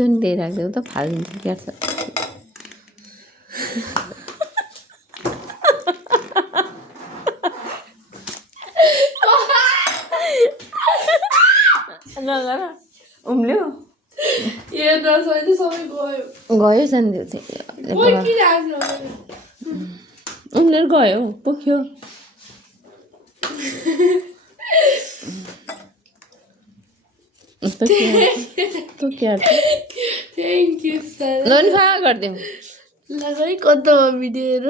झुन्डे राख्दै त फालिदिन्छ क्या छ नगर उम्ल्यो गयो सानो उम्लेर गयो पोख्यो थ्याङ्क यू सर लोन फा गरिदिउँ लगाइ कता भिडियोहरू